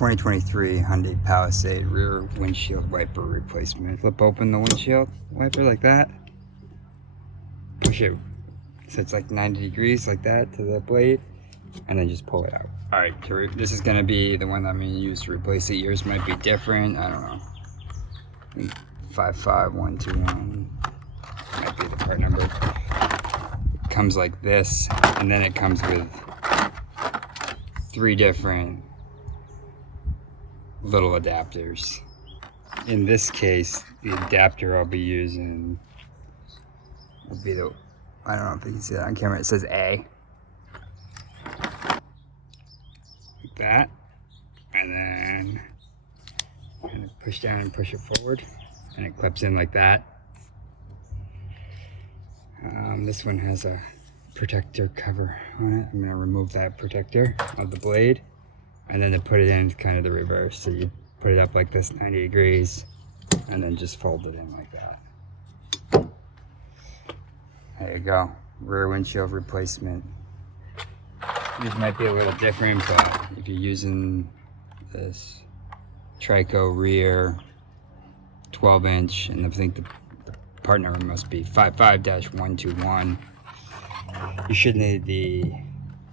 2023 Hyundai Palisade rear windshield wiper replacement. Flip open the windshield wiper like that. Push it so it's like 90 degrees like that to the blade, and then just pull it out. Alright, this is going to be the one that I'm going to use to replace it. Yours might be different. I don't know. I think 55121 might be the part number. It comes like this, and then it comes with 3 different little adapters. In this case, the adapter I'll be using will be the, I don't know if you can see that on camera, it says A. Like that. And then kind of push down and push it forward, and it clips in like that. This one has a protector cover on it. I'm going to remove that protector of the blade, and then to put it in kind of the reverse. So you put it up like this, 90 degrees, and then just fold it in like that. There you go, rear windshield replacement. These might be a little different, but if you're using this TRICO rear 12-inch, and I think the part number must be 55-121, you should need the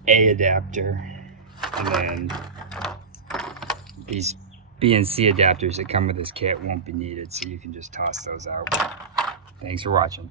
A adapter, and then these B and C adapters that come with this kit won't be needed, so you can just toss those out. Thanks for watching.